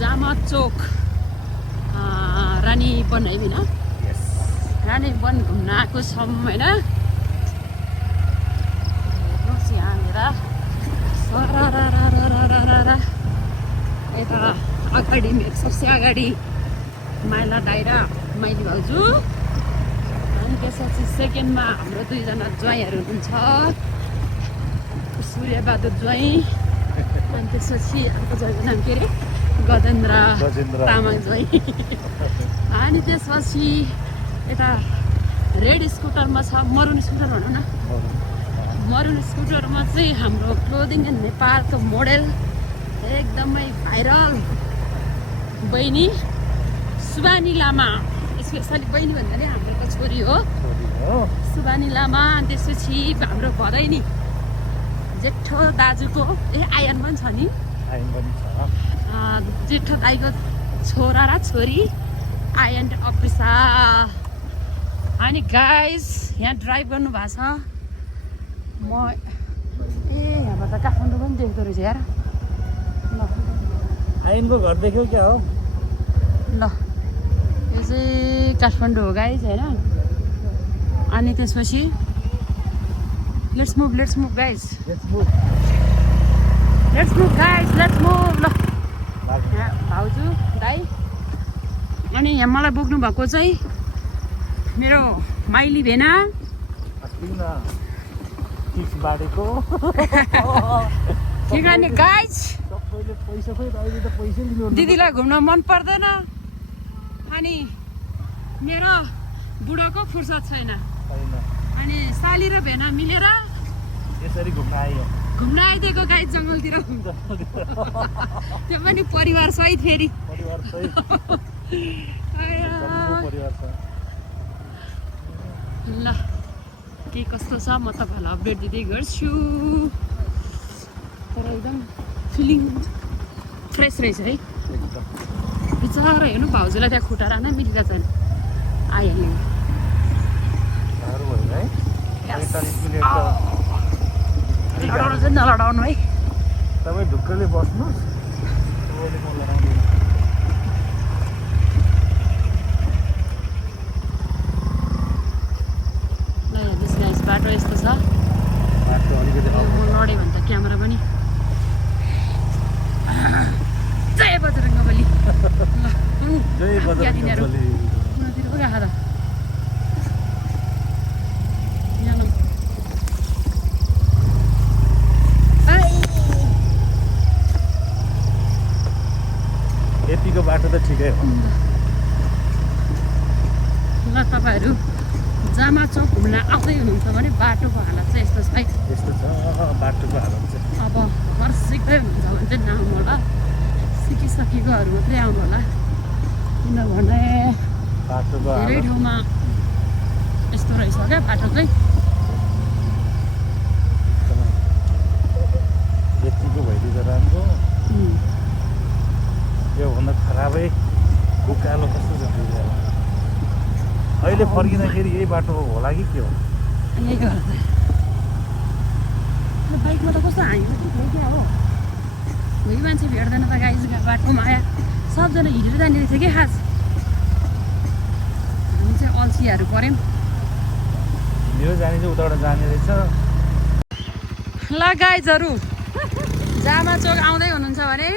जामा चोक रानी वन है होइन रानी वन घुम्न आएको छौँ होइन हेर्नुहोस् यहाँनिर सरारारारारारा यता अगाडि मेरो सबसे अगाडि माइला दाइ र माइली भाउजू अनि त्यसपछि सेकेन्डमा हाम्रो दुईजना ज्वाइँहरू हुनुहुन्छ सूर्यबहादुर ज्वाइँ अनि त्यसपछि अर्को ज्वाइँको नाम के अरे गजेन्द्र तामाङ ज्वाइँ अनि त्यसपछि यता रेड स्कुटरमा छ मरुन स्कुटर भनौँ न मरुन स्कुटरमा चाहिँ हाम्रो क्लोदिङ एन्ड नेपालको मोडेल एकदमै भाइरल बहिनी सुबानी लामा स्पेसली बहिनी भन्दा नि हाम्रो छोरी हो सुबानी लामा अनि त्यसपछि हाम्रो भदैनी जेठो दाजुको आयन पनि छ नि जेठो दाइको छोरा र छोरी आयन अप्रिसा अनि गाइस यहाँ ड्राइभ गर्नु भएको छ म यहाँबाट काठमाडौँ पनि देख्दो रहेछ यार ल आइनको घर देख्यौ क्या हो ल यो चाहिँ काठमाडौँ हो गाइस होइन अनि त्यसपछि let's move guys let's move guys let's move ल यहाँ भाउजू दाइ अनि यहाँ मलाई बोक्नु भएको चाहिँ मेरो माइली भेना के गर्ने गाइस दिदीलाई घुम्न मन पर्दैन अनि मेरो बुढोको फुर्सद छैन अनि साली र भेना मिलेर यसरी घुम्न आइदिएको गाइस जङ्गलतिर त्यो पनि परिवार सहित फेरि ल के कस्तो छ म तपाईँहरूलाई अपडेट दिँदै गर्छु तर एकदम फिलिङ फ्रेस रहेछ है बिचरा हेर्नु भाउजूलाई त्यहाँ खुट्टा नै मिलिरहेको छ आइहाल्ने लडाउनु चाहिँ नलडाउनु है तपाईँ ढुक्कले बस्नुहोस् ल हेर्नुहोस् गाइस बाटो यस्तो छ बाटो अलिकति म लडेँ भने त क्यामेरा पनि जय बजरङ्गबली जय बजरङ्गबली कुनातिर पो गएको त यतिको बाटो त ठिकै हो ल तपाईँहरू जामा चौक घुम्न आउँदै हुनुहुन्छ भने बाटोको हालत चाहिँ यस्तो छ है यस्तो छ बाटोको हालत चाहिँ अब घर सिक्दै हुनुहुन्छ भने चाहिँ नआउनु होला सिकिसकेकोहरू मात्रै आउनु होला किनभने बाटोको धेरै ठाउँमा यस्तो रहेछ क्या बाटो चाहिँ यतिको भइदिन्छ राम्रो योभन्दा खराबै उकालो कस्तो छ अहिले फर्किँदाखेरि यही बाटो होला कि के हो यही हो बाइकमा त कस्तो हाँगेको थियो क्या हो कोही मान्छे भेट्दैन त गाइस बाटोमा आयो सबजना हिँडेर जाने रहेछ कि खास हामी चाहिँ अल्छीहरू पऱ्यौँ मेरो जाने चाहिँ उताबाट जाने रहेछ ल गाइजहरू जामा चोक आउँदै हुनुहुन्छ भने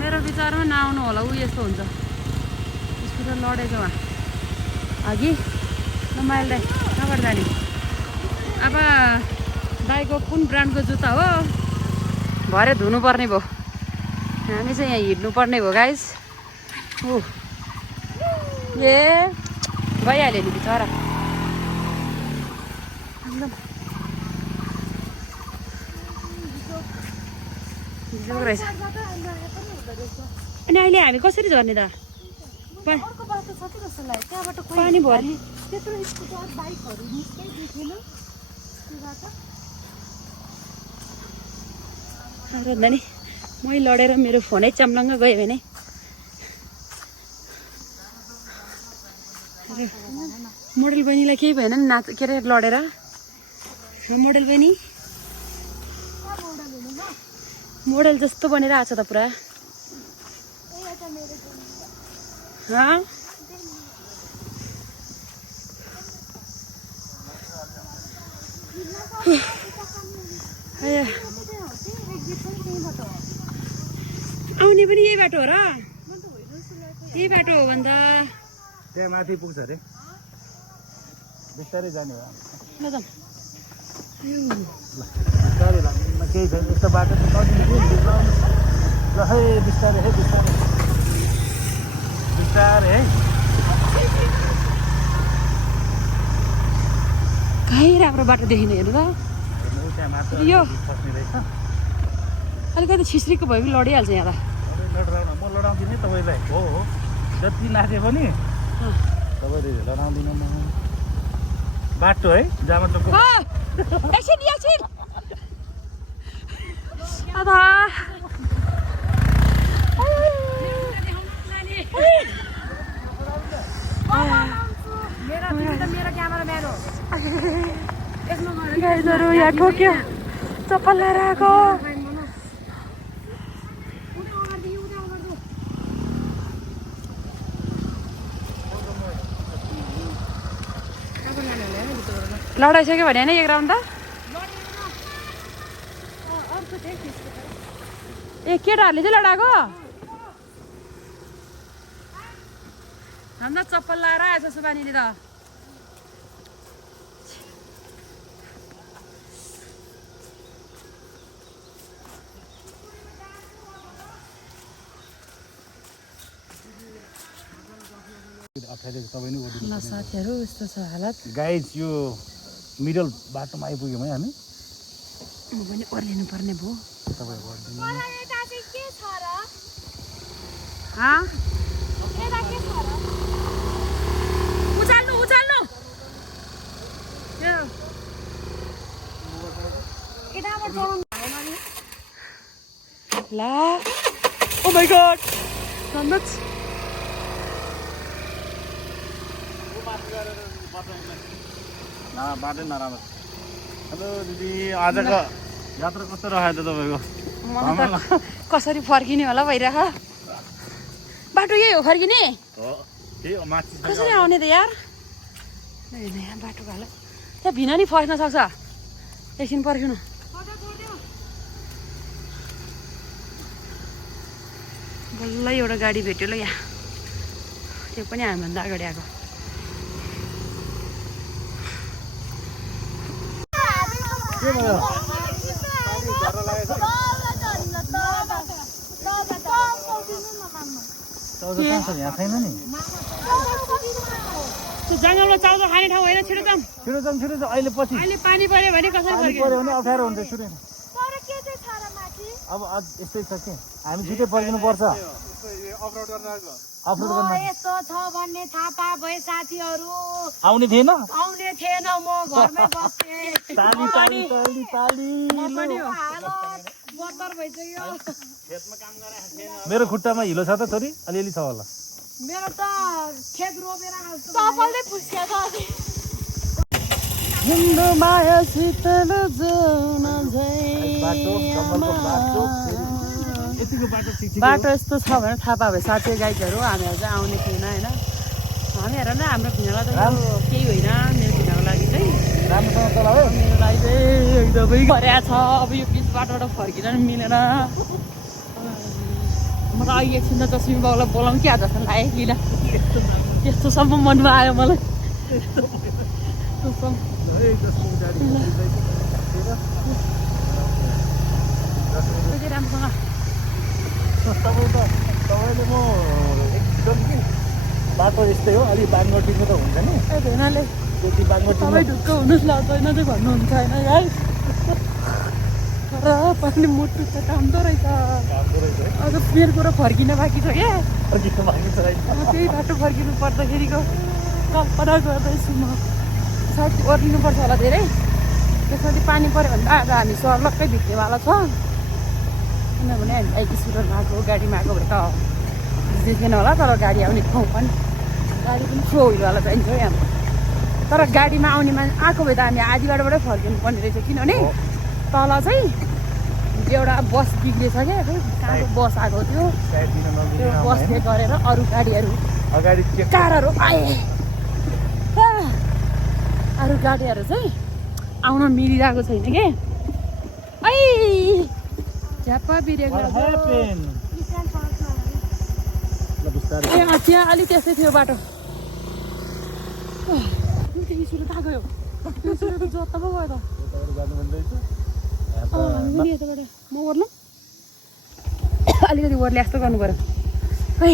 मेरो विचारमा नआउनु होला ऊ यस्तो हुन्छ स्कुटर लडेछ उहाँ अघि ल माइल दाइ कहाँबाट जाने अब दाइको कुन ब्रान्डको जुत्ता हो भरे धुनुपर्ने भयो हामी चाहिँ यहाँ हिँड्नुपर्ने भयो गाइस ऊ ए भइहाल्यो नि बिचरा एकदम रहेछ अनि अहिले हामी कसरी झर्ने त पानी भर्ने नि मै लडेर मेरो फोनै च्याम्लङ्ग गयो भने मोडल बहिनीलाई केही भएन नि नाच के अरे लडेर मोडल बहिनी मोडल जस्तो बनेर आएको छ त पुरा हाँ आउने पनि यही बाटो हो र यही बाटो हो भन्दा त्यहाँ माथि पुग्छ अरे बिस्तारै जाने हो ल त बिस्तारै लाग्नु केही छैन यस्तो बाटो त नजिक ल है बिस्तारै है बिस्तारै बिस्तारै है कहीँ राम्रो बाटो देखिने हेर्नु त त्यहाँ माथि यो फस्ने रहेछ अलिकति छिस्रीको भए पनि लडिहाल्छ यहाँ त लडाउन म लडाउँदिनँ तपाईँलाई हो जति नाचे पनि तपाईँले लडाउँदिनँ म बाटो है जहाँ मतलब एकछिन एकछिन अदा गाइजहरू यहाँ ठोक्यो चप्पल लिएर आएको लडाइसक्यो भने होइन एक राउन्ड त ए केटाहरूले चाहिँ लडाएको भन्दा चप्पल लाएर आएछ सुबानीले त ल साथीहरू यस्तो छ हालत गाइज यो मिडल बाटोमा आइपुग्यौँ है हामी म पनि ओर्लिनु पर्ने भयो उचाल्नु उचाल्नु ला ओ माय गॉड सन्दच बाटो नराम्रो हेलो दिदी आजको यात्रा कस्तो रह्यो त तपाईँको कसरी फर्किने होला भइरह बाटो यही हो फर्किने कसरी आउने त यार यहाँ बाटोको हालत त्यहाँ भिना नि फस्न सक्छ एकछिन पर्खिनु बल्ल एउटा गाडी भेट्यो ल यहाँ त्यो पनि हामीभन्दा अगाडि आएको यहाँ छैन नि त्यो जङ्गलमा चाउचाउ खाने ठाउँ होइन छिटो जाउँ छिटो जाउँ अहिले पछि अहिले पानी पर्यो भने कसरी फर्किने पर्यो भने अप्ठ्यारो हुन्छ सुरु अब यस्तै छ कि हामी छिटै फर्किनु पर्छ यस्तो छ भन्ने थाहा पाए भए साथीहरू आउने थिएन आउने थिएन म घरमै बस्थेँ ताली ताली ताली ताली हालत बत्तर भइसक्यो मेरो खुट्टामा हिलो छ त छोरी अलिअलि छ होला मेरो त खेत रोपेर चप्पलले फुस्क्या छ हिन्दू माया शीतल जुन बाटो यस्तो छ भने थाहा पायो भने साथी गाइडहरू हामीहरू चाहिँ आउने थिएन होइन हामीहरू नै हाम्रो भिनालाई त यो केही होइन मेरो भिनाको लागि चाहिँ राम्रोसँग चला है मेरो लागि चाहिँ एकदमै गरेको छ अब यो बिच बाटोबाट फर्किन नि मिलेन म त अहिले एकछिन त जसमी बाउलाई बोलाउँ क्या जस्तो लाग्यो किन त्यस्तोसम्म मनमा आयो मलाई राम्रोसँग तपाईँले म एकदम कि बाटो यस्तै हो अलिक बाङ्गटिनु त हुन्छ नि हुनाले त्यति बाङ्गटिनु तपाईँ ढुक्क हुनुहोस् ल छैन चाहिँ भन्नुहुन्छ होइन है तर पनि मुटु त कामदो रहेछ अझ मेरो कुरो फर्किन बाँकी छ क्या त्यही बाटो फर्किनु पर्दाखेरिको कल्पना गर्दैछु म सायद ओर्लिनुपर्छ होला धेरै त्यसमा चाहिँ पानी पऱ्यो भने त आज हामी सर्लक्कै भित्नेवाला छ किनभने हामी बाइक स्कुटरमा आएको गाडीमा आएको भए त देखेन होला तर गाडी आउने ठाउँ पनि गाडी पनि फ्लो हुनेवाला चाहिन्छ है हाम्रो तर गाडीमा आउने आएको भए त हामी आधी बाटोबाटै फर्किनु पर्ने रहेछ किनभने तल चाहिँ एउटा बस बिग्रेछ क्या कहाँको बस आएको थियो त्यो बसले गरेर अरू गाडीहरू अगाडि कारहरू आए अरू गाडीहरू चाहिँ आउन मिलिरहेको छैन के ऐ झ्याप्पा बिरेको त्यहाँ अलिक त्यस्तै थियो बाटो सुरु कहाँ गयो सुरु जतामा गयो त यताबाट म ओर्नु अलिकति ओर्ले जस्तो गर्नु पर्यो है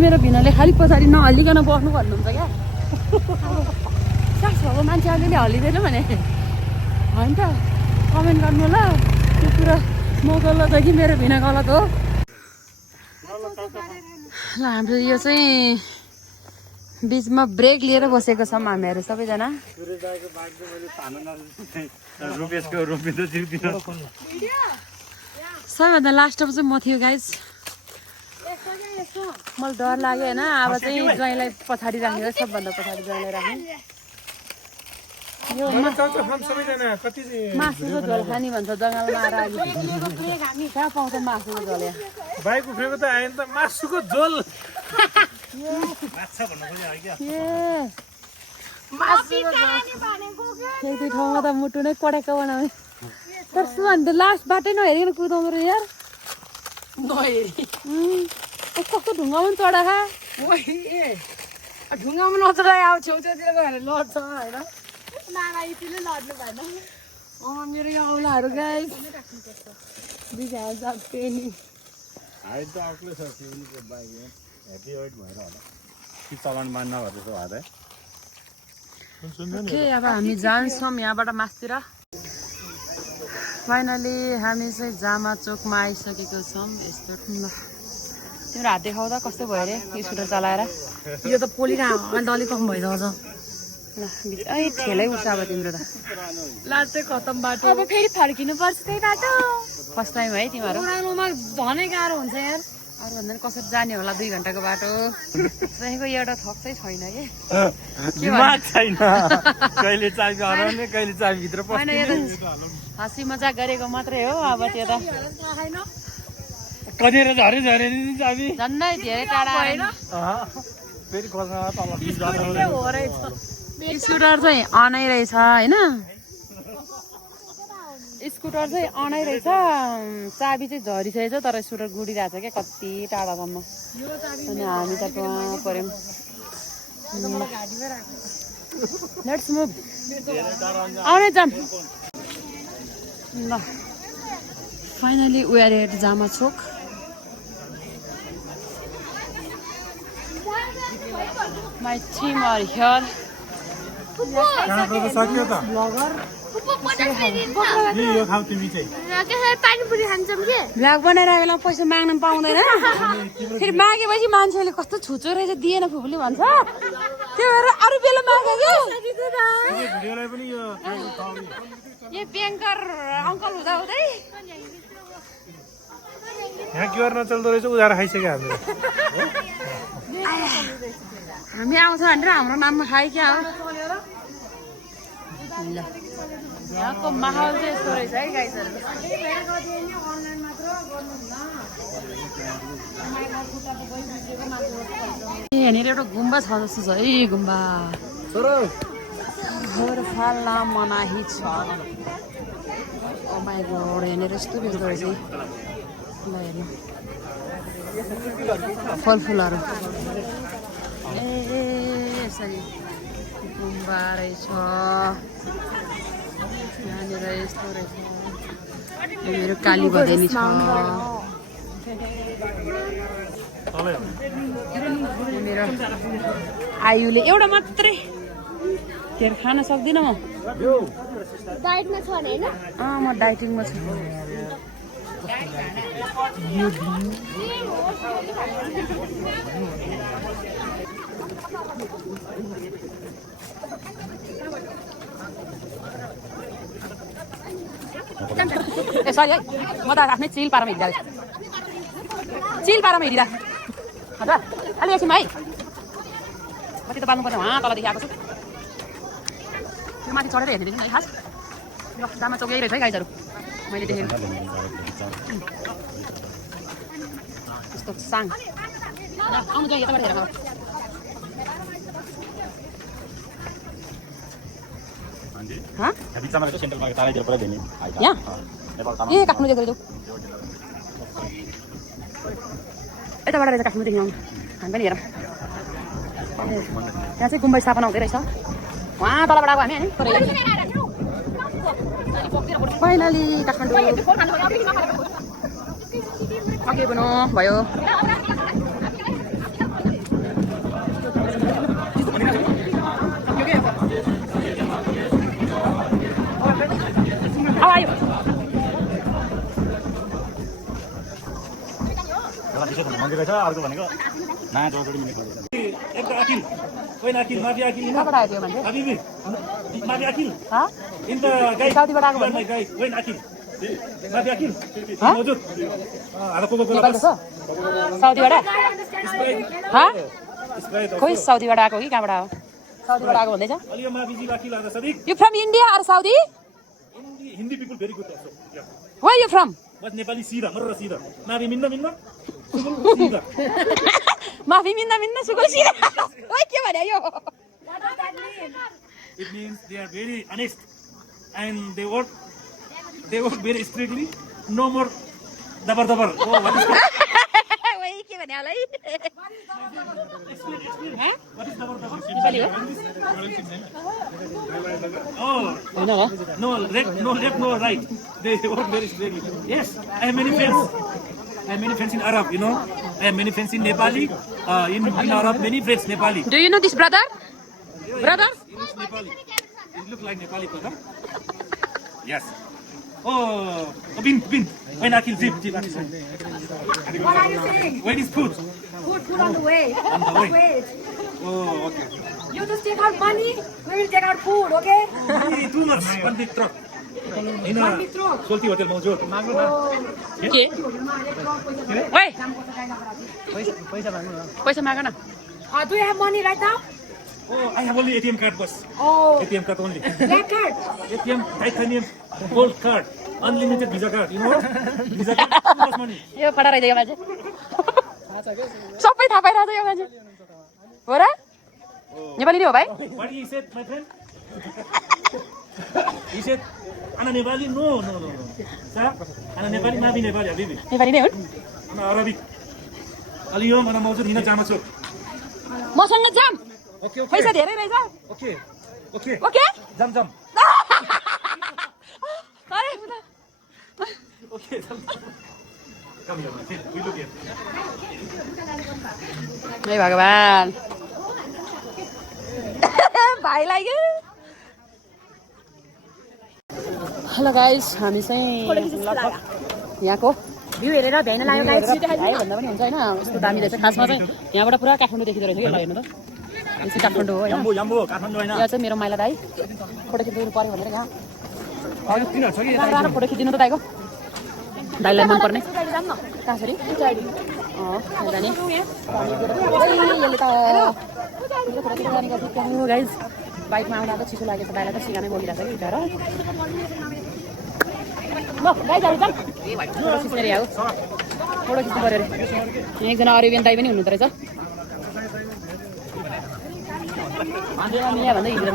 मेरो भिनाले खालि पछाडि नहल्लिकन बस्नु भन्नुहुन्छ क्या सास भएको मान्छे अलिअलि हल्लिँदैन भने होइन त कमेन्ट गर्नु ल त्यो कुरा म गलत हो कि मेरो भिना गलत हो ल हाम्रो यो चाहिँ बिचमा ब्रेक लिएर बसेको छौँ हामीहरू सबैजना सबैभन्दा लास्टमा चाहिँ म थियो गाइज मलाई डर लाग्यो होइन अब चाहिँ ज्वाइँलाई पछाडि राखेर सबभन्दा पछाडि ज्वाइँलाई राखेँ यो मासुको झोल खाने भन्छ जङ्गलमा आएर कहाँ पाउँछ मासुको झोल यहाँ बाइक उफ्रेको त आयो नि त मासुको झोल एक ठाउँमा त मुटु नै कडेको बनाउने तर सुहान त लास्ट बाटै नहेरिकन कुदाउँदो रहेछ यार कस्तो ढुङ्गामा पनि चढा खा ढुङ्गामा नचढाइ अब छेउछाउतिर गयो भने लड्छ होइन लड्नु भएन मेरो यो औलाहरू गाई अब हामी जान्छौँ यहाँबाट मासतिर फाइनली हामी चाहिँ जामा चोकमा आइसकेको छौँ यस्तो तिम्रो हात देखाउँदा कस्तो भयो अरे स्कुटर चलाएर यो त पोलिरहेको अन्त अलिक कम भइसक्छ ल ठेलै उठ्छ अब तिम्रो त लास्ट चाहिँ खतम बाटो अब फेरि फर्किनु पर्छ त्यही बाटो फर्स्ट टाइम है तिमीहरू ओह्रालोमा झनै गाह्रो हुन्छ यार अरू भन्दा कसरी जाने होला 2 घन्टाको बाटो रहेको एउटा थक चाहिँ छैन छैन कहिले चाबी हराउने कहिले चाबी भित्र पस्ने हँसी मजाक गरेको मात्रै हो अब त्यो त कनेर झरे झरे नि चाबी झन्डै धेरै टाढा होइन फेरि खोज्न तल स्कुटर चाहिँ अनै रहेछ होइन स्कुटर चाहिँ अनै रहेछ चाबी चाहिँ झरिसकेछ तर स्कुटर गुडिरहेछ क्या कति टाढासम्म अनि हामी त पर्यौँ लेट्स मुभ आउने जाम ल फाइनली वी आर एट जामा चोक My team are here. Vlog बनाएर बेला पैसा माग्न पाउँदैन फेरि मागेपछि मान्छेले कस्तो छुचो रहेछ दिएन फुपूले भन्छ त्यो भएर अरू बेला माग्यो यो ब्याङ्कर अङ्कल हुँदा हुँदै यहाँ क्युआर नचल्दो रहेछ उधार खाइसक्यो हामी आउँछ भनेर हाम्रो नाममा खायो क्या हो ल यहाँको माहौल चाहिँ यस्तो रहेछ है गाइजहरू यहाँनिर एउटा गुम्बा छ जस्तो छ है गुम्बा गोर्खाला मनाही छ यहाँनिर यस्तो बेच्दो रहेछ है ल हेर्नु फलफुलहरू यसरी गुम्बा रहेछ यहाँनिर यस्तो रहेछ मेरो काली भदैनी छ मेरो आयुले एउटा मात्रै तेरो खान सक्दिनँ म डाइटमा छ हैन म डाइटिङमा छु ए सरी है म त आफ्नै चिल पारामा हिँडिरहेको छु चिल पारामा हिँडिरा हजुर अलि एकछिन भाइ म त्यो त बाल्नुपर्ने उहाँ तलदेखि आएको छु त्यो माथि चढेर हेर्ने है खास ल जामा चौक यही रहेछ है गाइजहरू मैले देखेको यस्तो साङ आउनु चाहिँ यताबाट हेर हाँ? यहाँ ए काठमाडौँ देख्दै जाऊ यताबाट रहेछ काठमाडौँदेखि आउनु हामी पनि हेरौँ त्यहाँ चाहिँ गुम्बा स्थापना हुँदै रहेछ वहाँ तलबाट आएको हामी होइन फाइनली काठमाडौँ अघि बनु भयो आयो मन्दिर रहेछ अर्को भनेको नयाँ चौधरी मिलेको एक अखिल वैन अखिल माफी अखिल कहाँबाट आयो त्यो मान्छे हबिबी माफी अखिल हाँ इन द गाइड साउदीबाट आएको भन्ने गाइड वैन अखिल माफी अखिल हाँ? मौजुद आधा कोको कोला नेपालको छ साउदीबाट हाँ स्प्राइट खोइ साउदीबाट आएको कि कहाँबाट आयो साउदीबाट आएको भन्दैछ अलियो माफी जी अखिल आधा सदिक you from India or Saudi Hindi people very good also where you from बस नेपाली सीधा मर्र सीधा माफी मिन्न सीधा माफी मिन्दा सुकुल सिधा ओइ के भन्यो यो It means they are very honest and they work very strictly. No more dabar. Oh, what is that? ओइ के भन्यो होला है Explain. हाँ What is dabar? नेपाली हो Oh, होइन हो no left, no right. They work very strictly. Yes, I have many friends. I have many friends in Arab, you know. I have many friends in Nepali. In Arab, many friends Nepali. Do you know this brother? Brother? He looks Nepali. He looks like Nepali brother. Yes. Oh, bin. When Akil zip. What are you saying? Where is food? Food on the way. On the way. Wait. Oh, okay. You just take out money, we will take out food, okay? Hey, too much. One big truck. In a Salty Hotel Mojot. के ओइ पैसा माग न Do you have money right now? Oh, I have only ATM card, boss. Oh, ATM card only. black card. ATM titanium gold card. Unlimited Visa card, you know? Visa card, too much money. यो पढा रहेछ यो मान्छे सबै थाहा पाइरहेछ यो मान्छे हो र नेपाली नै हो भाइ What he said, my friend? He said, Ana Nepali? No. Sir, Ana Nepali, Mabi Nepali, Habibi. Nepali नै हुन् Ana Arabic. Aliyom, Ana Mawjud, Hina Chamacho. मसँग जाम Okay. पैसा धेरै रहेछ Okay. Okay Jam. अरे Okay, Jam. Come here, my friend. We look here. हे भगवान भाइ लाग्यो हेलो गाइस हामी चाहिँ लगभग यहाँको भ्यू हेरेर भ्याइन लाग्यो गाइस भाइ भन्दा पनि हुन्छ होइन यस्तो दामी रहेछ खासमा चाहिँ यहाँबाट पुरा काठमाडौँ देखिँदो रहेछ कि हेर्नु त यो चाहिँ काठमाडौँ हो होइन Yambo, Kathmandu, यहाँ चाहिँ मेरो माइला दाइ फोटो खिच्नु पऱ्यो भनेर यहाँ राम्रो फोटो खिचिदिनु त दाइको दाइलाई मनपर्ने कहाँ छ अरे जाने यसले त गाइज बाइकमा आउँदा त चिसो लागेको दाइलाई त सिगानै बोलिरहेको छ कि उठाएर ल गाइजहरू जाऊँ फोटो खिच्ने रे हो फोटो खिच्नु पऱ्यो अरे यहाँ एकजना अरेबियन दाइ पनि हुनुहुँदो रहेछ यहाँ भन्दा हिँडेर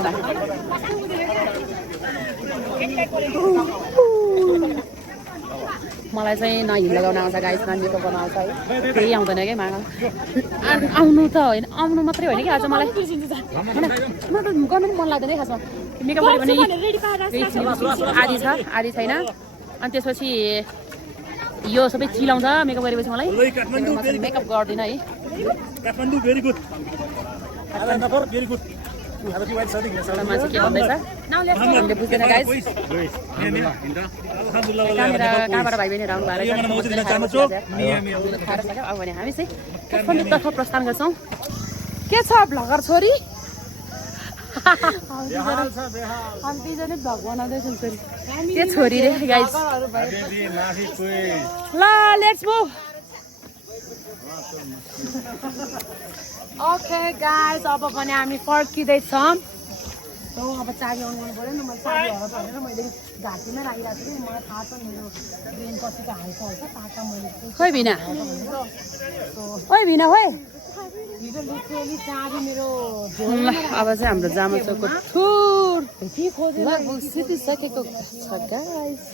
मलाई चाहिँ न हिल लगाउन आउँछ गाइस न मेकअप गर्न आउँछ है केही आउँदैन क्या माग आउनु त होइन आउनु मात्रै होइन कि आज मलाई होइन म त गर्नु पनि मन लाग्दैन है खासमा मेकअप गऱ्यो भने आधी छ आधी छैन अनि त्यसपछि यो सबै चिलाउँछ मेकअप गरेपछि मलाई मेकअप गर्दिनँ है Kathmandu, very good. Very good. मान्छे के भन्दैछ हामीले बुझ्दैन गाइस कहाँनिर कहाँबाट भाइ बहिनीहरू आउनु भएको रहेछ अब भने हामी चाहिँ काठमाडौँतर्फ प्रस्थान गर्छौँ के छ भ्लगर छोरी हामी दुईजना भ्लग बनाउँदैछौँ छोरी के छोरी रे गाइस ल लेट्स मुभ ओके गाइस अब भने हामी फर्किँदैछौँ अब चाबी अन गर्नु पऱ्यो नि मैले चाबी हराउँछ भनेर मैले घाँटीमै राखिरहेको छु कि मलाई थाहा छ मेरो ब्रेन कतिको हाल्छ हुन्छ ताका मैले खोइ भिना ओइ भिना खोइ हिजो लिटरली चाबी मेरो अब चाहिँ हाम्रो जामा चौकको थुर सितिसकेको छ गाइस